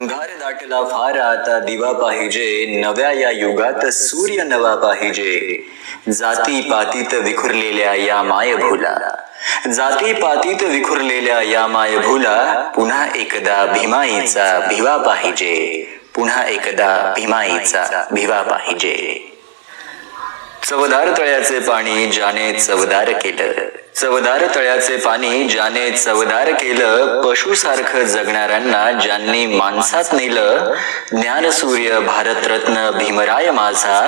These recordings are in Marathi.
अंधार दाटला फार आता दिवा पाहिजे, नव्या या युगात सूर्य नवा पाहिजे. जाती पातीत विखुरलेल्या या मायभूला, जाती पातीत विखुरलेल्या या मायभूला पुन्हा एकदा भीमाईचा भिवा पाहिजे, पुन्हा एकदा भीमाईचा भिवा पाहिजे. चवदार तळ्याचे पाणी ज्याने चवदार केलं, चवदार तळ्याचे पाणी ज्याने चवदार केलं, पशुसारखं जगणाऱ्यांना ज्यांनी माणसात नेलं. ज्ञानसूर्य भारतरत्न भीमराय माझा,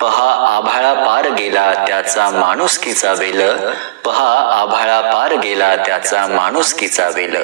पहा आभाळा पार गेला त्याचा माणुसकीचा वेल, पहा आभाळा पार गेला त्याचा माणुसकीचा वेल.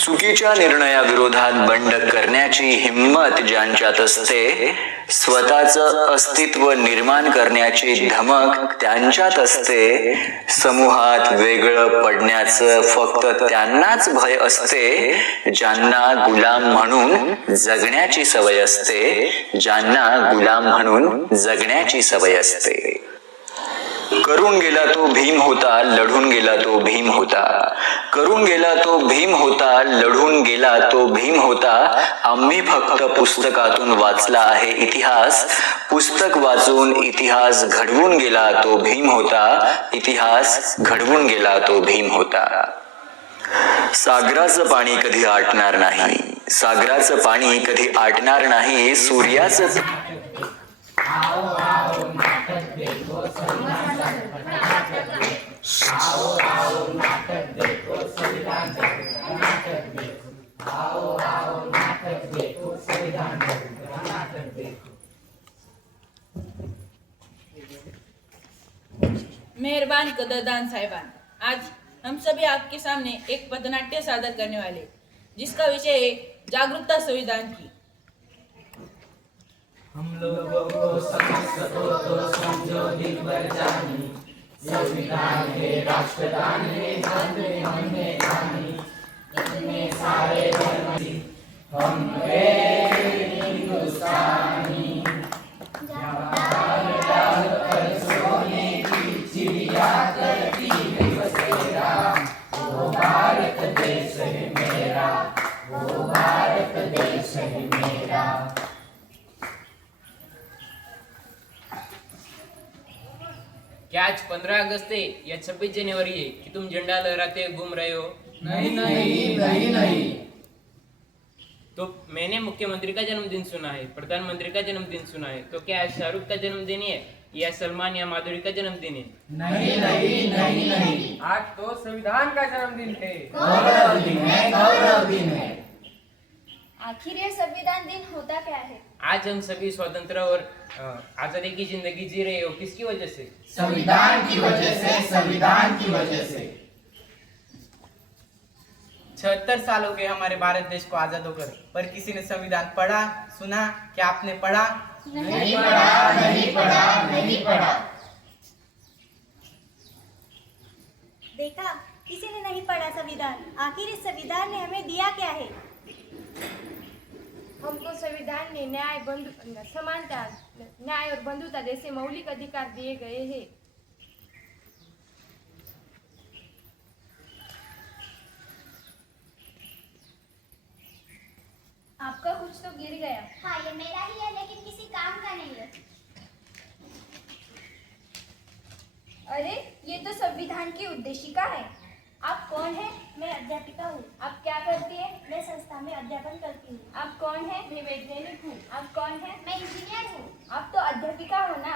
चुकीच्या निर्णयाविरोधात बंड करण्याची हिम्मत ज्यांच्यात असते, स्वतःचं अस्तित्व निर्माण करण्याची धमक त्यांच्यात असते, समूहात वेगळं पडण्याचं फक्त त्यांनाच भय असते, ज्यांना गुलाम म्हणून जगण्याची सवय असते, ज्यांना गुलाम म्हणून जगण्याची सवय असते. करून गेला तो भीम होता, लढून गेला तो भीम होता, करून गेला तो भीम होता, लढून गेला तो भीम होता. आम्ही फक्त पुस्तकातून वाचला आहे इतिहास, पुस्तक वाचून इतिहास घडवून गेला तो भीम होता, इतिहास घडवून गेला तो भीम होता. सागराचं पाणी कधी आटणार नाही, सागराचं पाणी कधी आटणार नाही, सूर्याचं मेहरबान कदरदान साहिबान, आज हम सभी आपके सामने एक पथनाट्य सादर करने वाले, जिसका विषय है जागरूकता संविधान की. हम लोगों को समझ सको तो समझो दिग्वर जानी, संविधान है राष्ट्रदान है हमने जानी, इतने सारे धर्म हम हिंदुस्तानी, डाल कर सोने की चिड़िया करती है बसेरा, वो भारत देश है मेरा, वो भारत देश है मेरा. क्या आज 15 अगस्त है या 26 जनवरी है कि तुम झंडा लहराते घूम रहे हो? नहीं नहीं नहीं नहीं. तो मैंने मुख्यमंत्री का जन्मदिन सुना है, प्रधानमंत्री का जन्मदिन सुना है, तो क्या आज शाहरुख का जन्मदिन है या सलमान या माधुरी का जन्मदिन है? नहीं नहीं नहीं नहीं. आज तो संविधान का जन्मदिन है. गौरव दिन है, गौरव दिन है. आखिर ये संविधान दिन होता क्या है? आज हम सभी स्वतंत्र और आजादी की जिंदगी जी रहे हो, किसकी वजह से? संविधान की वजह से, संविधान की वजह से. 76 साल हो गए हमारे भारत देश को आजाद होकर, पर किसी ने संविधान पढ़ा सुना? क्या आपने पढ़ा? नहीं पढ़ा, नहीं पढ़ा, नहीं पढ़ा. देखा, किसी ने नहीं पढ़ा संविधान. आखिर इस संविधान ने हमें दिया क्या है? हमको संविधान ने न्याय समानता, न्याय और बंधुता जैसे मौलिक अधिकार दिए गए हैं. आपका कुछ तो गिर गया. हाँ, ये मेरा ही है, लेकिन किसी काम का नहीं है. अरे, ये तो संविधान की उद्देशिका है. आप कौन है? मैं अध्यापिका हूँ. आप क्या करती है? मैं संस्था में अध्यापन करती हूँ. आप कौन है? मैं वैज्ञानिक हूँ. आप कौन है? मैं इंजीनियर हूँ. आप तो अध्यापिका हो ना,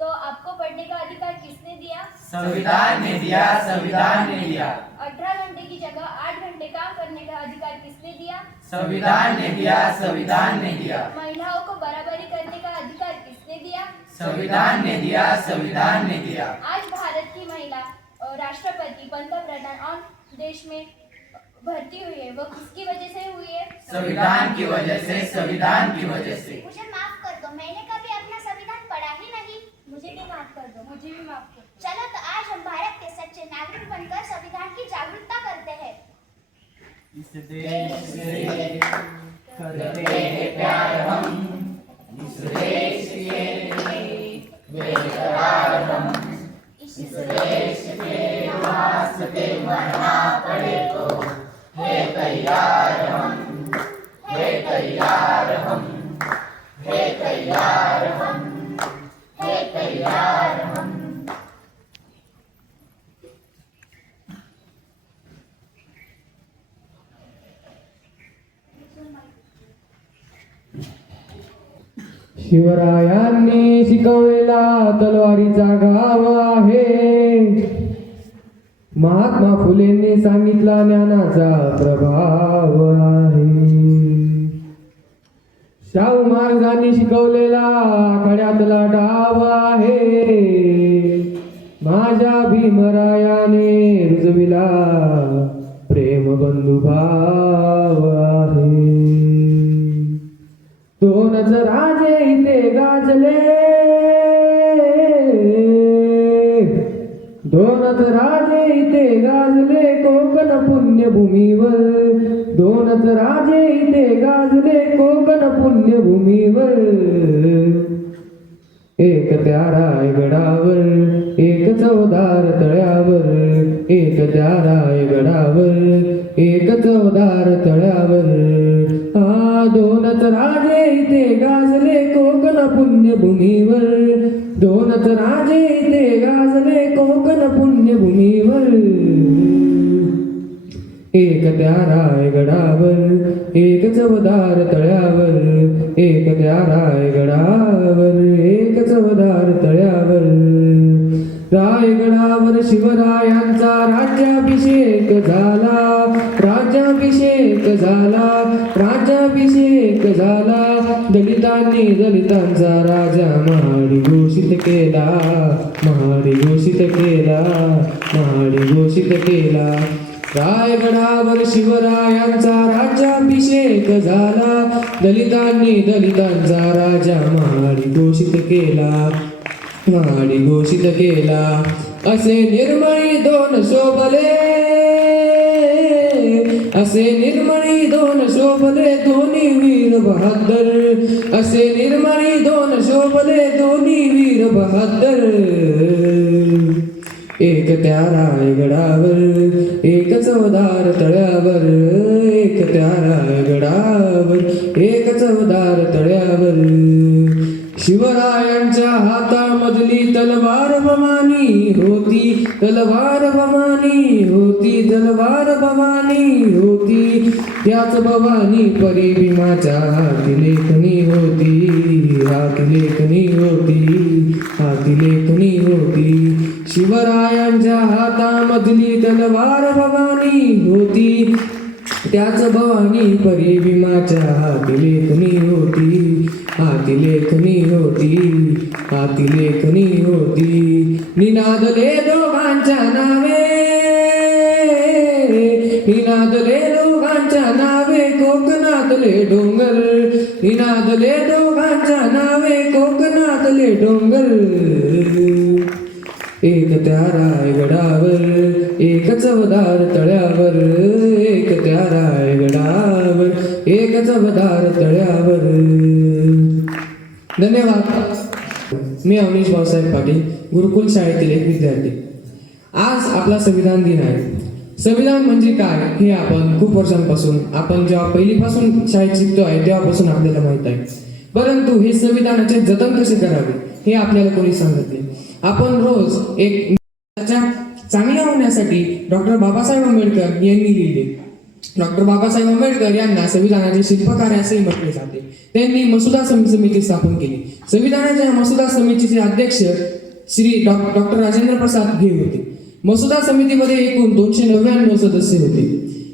तो आपको पढ़ने का अधिकार किसने दिया? संविधान ने दिया, संविधान ने दिया. 18 घंटे की जगह 8 घंटे काम करने का अधिकार किसने दिया? संविधान ने दिया, संविधान ने दिया. महिलाओं को बराबरी करने का अधिकार किसने दिया? संविधान ने दिया, संविधान ने दिया. आज भारत की महिला राष्ट्रपति, पंतप्रधान और देश में भर्ती हुई है, वो किसकी वजह से हुई है? संविधान की वजह से, संविधान की वजह से. मुझे माफ कर दो, मैंने कभी अपना संविधान पढ़ा ही नहीं. मुझे भी माफ कर दो. मुझे भी माफ करो. चलो तो आज हम भारत के सच्चे नागरिक बनकर संविधान की जागरूकता करते हैं. इस देश से करते हैं प्यार हम, इस देश के बेकरार हम, इस देश के वास्ते मरना पड़े तो है तैयार हम. शिवरायांनी शिकवलेला तलवारीचा घाव आहे, महात्मा फुलेंनी सांगितला ज्ञानाचा प्रभाव आहे, शाहू महाराजांनी शिकवलेला खड्यातला डाव आहे, माझ्या भीमरायाने रुजविला प्रेम बंधुभाव आहे. दोनच राजे इथे गाजले, दोनच राजे इथे गाजले कोकण पुण्यभूमीवर, दोनच राजे इथे गाजले कोकण पुण्यभूमीवर, एक त्या रायगडावर, एक चौदार तळ्यावर, एक त्या रायगडावर, एक चौदार तळ्यावर, हा दोनच राजे इथे गाजले कोकण पुण्यभूमीवर, दोनच राजे इथे गाजले कोकण पुण्यभूमीवर, एक त्या रायगडावर, एक चौदार तळ्यावर, एक त्या रायगडावर, एक चौदार तळ्यावर, रायगडावर शिवरायांचा राज्याभिषेक झाला, राज्याभिषेक झाला, राज्याभिषेक झाला, दलितांनी दलितांचा राजा महाडी घोषित केला, महाडी घोषित केला, महाडी घोषित केला, रायगडावर शिवरायांचा राज्याभिषेक झाला, दलितांनी दलितांचा राजा महाडी घोषित केला, महाडी घोषित केला, असे निर्मळी दोन शोभले, असे निर्मळी दोन शोभले दोन्ही वीर बहादर, असे निर्मळी दोन शोभले दोन्ही वीर बहादर, एक त्या रायगडावर, एक चौदार तळ्यावर, एक त्या रायगडावर, एक चौदार तळ्यावर, शिवरायांच्या हातामधली तलवार भवानी होती, तलवार भवानी होती, तलवार भवानी होती, त्याच भवानी परी भीमाच्या हाती लेखणी होती, हाती लेखणी होती, हाती लेखणी होती, शिवरायांच्या हातामधली तलवार भवानी होती, त्याच भवानी परी भीमाच्या हाती लेखणी होती, हाती लेखणी होती, हाती लेखणी होती, निनादले दोघांच्या नावे, निनादले दोघांच्या नावे कोकणातले डोंगर, निनादले दोघांच्या नावे कोकणातले डोंगर, एक त्या रायगडावर, एक चौदार तळ्यावर, एक त्या रायगडावर, एक चौदार तळ्यावर. धन्यवाद. मी अवनीश भाऊसाहेब पाटील, गुरुकुल शाळेतील एक विद्यार्थी. आज आपला संविधान दिन आहे. संविधान म्हणजे काय हे आपण खूप वर्षांपासून, आपण जेव्हा पहिलीपासून शाळेत शिकतो आहे तेव्हापासून आपल्याला माहित आहे. परंतु हे संविधानाचे जतन कसे करावे हे आपल्याला कोणी सांगत नाही. आपण रोज एक चांगल्या होण्यासाठी डॉक्टर बाबासाहेब आंबेडकर यांनी लिहिले. डॉक्टर बाबासाहेब आंबेडकर यांना संविधानाचे शिल्पकार असेही म्हटले जाते. त्यांनी मसुदा समिती स्थापन केली. संविधानाच्या मसुदा समितीचे अध्यक्ष श्री डॉक्टर राजेंद्र प्रसाद हे होते. मसुदा समितीमध्ये एकूण 299 सदस्य होते.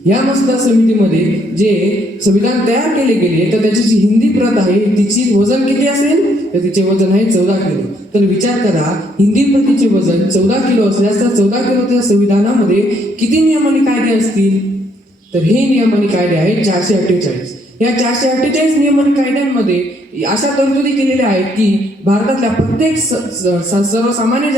या मसुदा समितीमध्ये जे संविधान तयार केले गेले तर त्याची जी हिंदी प्रत आहे तिची वजन किती असेल तर तिचे वजन आहे 14 किलो. तर विचार करा, हिंदी प्रतीचे वजन 14 किलो असल्यास तर 14 किलोच्या संविधानामध्ये किती नियम आणि कायदे असतील? तर हे नियम आणि कायदे आहेत 448. या 448 नियम आणि कायद्यांमध्ये अशा तरतुदी केलेल्या आहेत की भारतातल्या प्रत्येक सर्वसामान्य